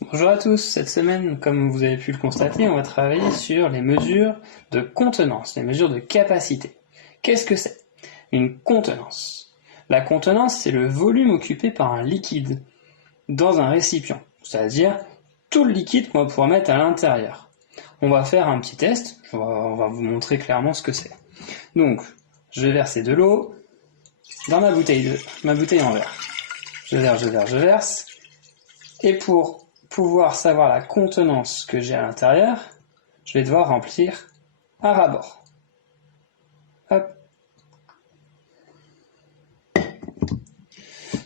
Bonjour à tous, cette semaine, comme vous avez pu le constater, on va travailler sur les mesures de contenance, les mesures de capacité. Qu'est-ce que c'est? Une contenance. La contenance, c'est le volume occupé par un liquide dans un récipient, c'est-à-dire tout le liquide qu'on va pouvoir mettre à l'intérieur. On va faire un petit test, on va vous montrer clairement ce que c'est. Donc, je vais verser de l'eau dans ma bouteille en verre. Je verse, et pour pouvoir savoir la contenance que j'ai à l'intérieur, je vais devoir remplir à ras-bord. Hop.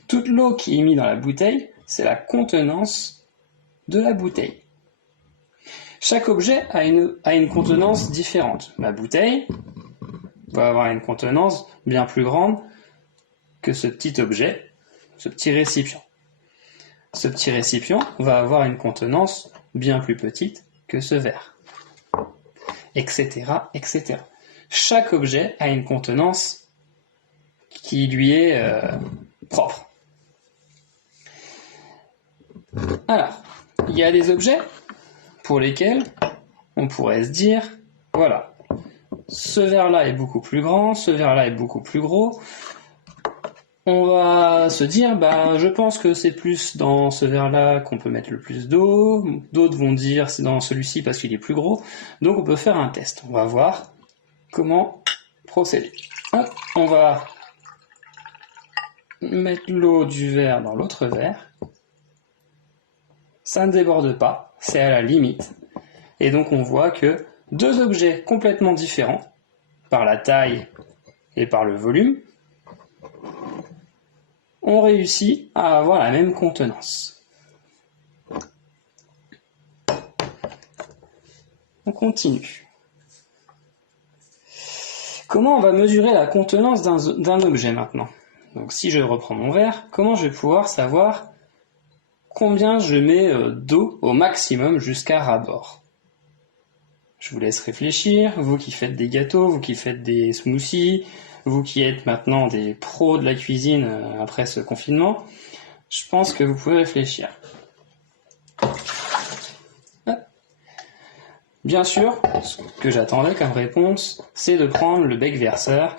Toute l'eau qui est mise dans la bouteille, c'est la contenance de la bouteille. Chaque objet a une contenance différente. Ma bouteille va avoir une contenance bien plus grande que ce petit objet, ce petit récipient. Ce petit récipient va avoir une contenance bien plus petite que ce verre, etc., etc. Chaque objet a une contenance qui lui est propre. Alors, il y a des objets pour lesquels on pourrait se dire, voilà, ce verre-là est beaucoup plus grand, ce verre-là est beaucoup plus gros. On va se dire, je pense que c'est plus dans ce verre-là qu'on peut mettre le plus d'eau. D'autres vont dire c'est dans celui-ci parce qu'il est plus gros. Donc on peut faire un test. On va voir comment procéder. Hop, on va mettre l'eau du verre dans l'autre verre. Ça ne déborde pas, c'est à la limite. Et donc on voit que deux objets complètement différents, par la taille et par le volume, on réussit à avoir la même contenance. On continue. Comment on va mesurer la contenance d'un objet maintenant? Donc si je reprends mon verre, comment je vais pouvoir savoir combien je mets d'eau au maximum jusqu'à ras-bord? Je vous laisse réfléchir, vous qui faites des gâteaux, vous qui faites des smoothies, vous qui êtes maintenant des pros de la cuisine après ce confinement, je pense que vous pouvez réfléchir. Bien sûr, ce que j'attendais comme réponse, c'est de prendre le bec verseur,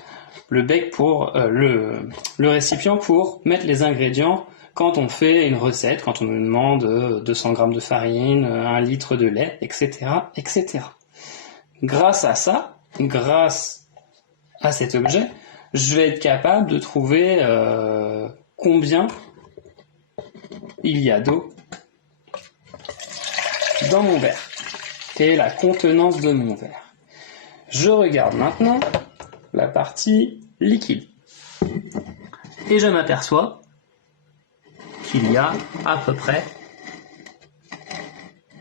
le bec pour le récipient pour mettre les ingrédients quand on fait une recette, quand on nous demande 200 g de farine, 1 litre de lait, etc., etc. Grâce à ça, grâce à cet objet, je vais être capable de trouver combien il y a d'eau dans mon verre. Quelle est la contenance de mon verre? Je regarde maintenant la partie liquide. Et je m'aperçois qu'il y a à peu près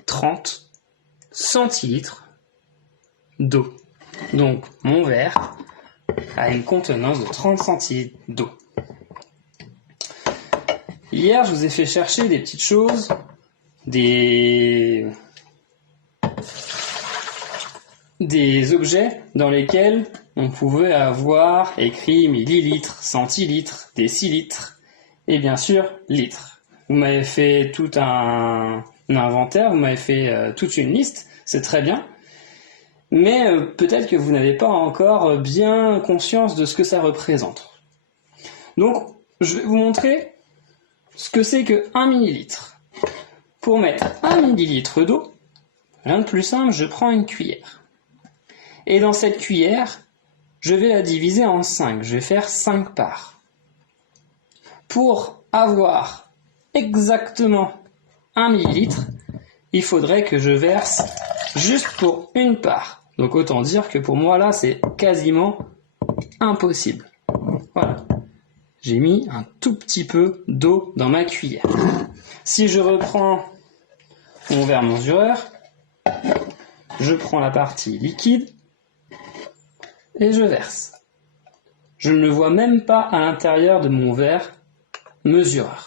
30 centilitres d'eau. Donc mon verre a une contenance de 30 centilitres d'eau. Hier, je vous ai fait chercher des petites choses, des objets dans lesquels on pouvait avoir écrit millilitres, centilitres, décilitres et bien sûr litres. Vous m'avez fait tout un inventaire, vous m'avez fait toute une liste, c'est très bien. Mais peut-être que vous n'avez pas encore bien conscience de ce que ça représente. Donc, je vais vous montrer ce que c'est que 1 millilitre. Pour mettre 1 millilitre d'eau, rien de plus simple, je prends une cuillère. Et dans cette cuillère, je vais la diviser en 5. Je vais faire 5 parts. Pour avoir exactement 1 millilitre, il faudrait que je verse juste pour une part. Donc autant dire que pour moi là c'est quasiment impossible. Voilà. J'ai mis un tout petit peu d'eau dans ma cuillère. Si je reprends mon verre mesureur, je prends la partie liquide et je verse. Je ne le vois même pas à l'intérieur de mon verre mesureur.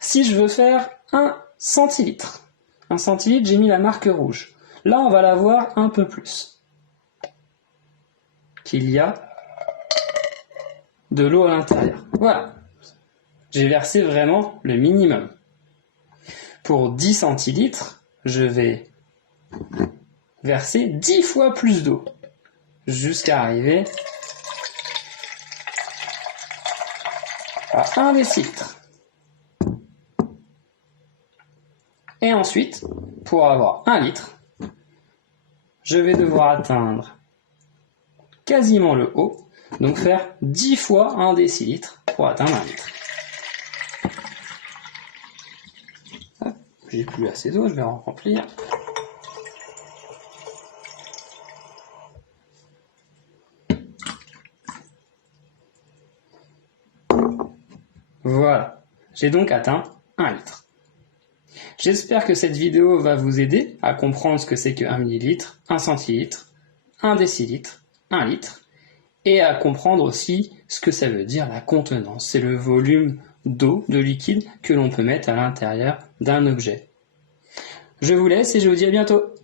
Si je veux faire 1 centilitre, j'ai mis la marque rouge. Là, on va la voir un peu plus. Qu'il y a de l'eau à l'intérieur. Voilà. J'ai versé vraiment le minimum. Pour 10 centilitres, je vais verser 10 fois plus d'eau jusqu'à arriver à 1 décilitre. Et ensuite, pour avoir 1 litre, je vais devoir atteindre quasiment le haut, donc faire 10 fois 1 décilitre pour atteindre 1 litre. J'ai plus assez d'eau, je vais en remplir. Voilà, j'ai donc atteint 1 litre. J'espère que cette vidéo va vous aider à comprendre ce que c'est que 1 millilitre, 1 centilitre, 1 décilitre, 1 litre, et à comprendre aussi ce que ça veut dire la contenance. C'est le volume d'eau, de liquide, que l'on peut mettre à l'intérieur d'un objet. Je vous laisse et je vous dis à bientôt.